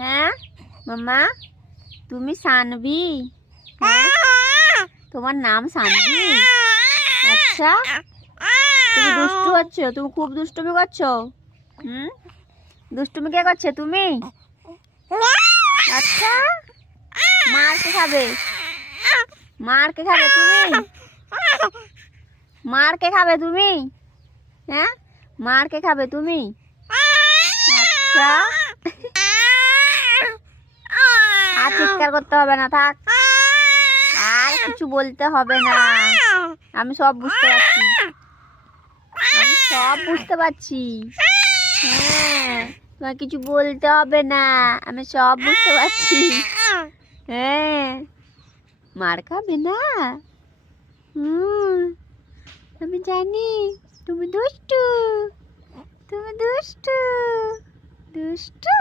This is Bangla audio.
হ্যাঁ মাম্মা, তুমি সানভি? তোমার নাম সানভি? আচ্ছা, তুমি দুষ্টু হচ্ছো, তুমি খুব দুষ্টুমি করছো। দুষ্টুমি কে করছে? তুমি? আচ্ছা, মার কে খাবে? মার কে খাবে তুমি? মার কে খাবে তুমি? হ্যাঁ, মার কে খাবে তুমি? আচ্ছা, আর চিৎকার করতে হবে না, থাক, আর কিছু বলতে হবে না। আমি সব বুঝতে পারছি, আমি সব বুঝতে পারছি। হ্যাঁ, তোমার কিছু বলতে হবে না, আমি সব বুঝতে পারছি। হ্যাঁ, মার খাবে না? আমি জানি তুমি দুষ্টু, তুমি দুষ্টু, দুষ্টু।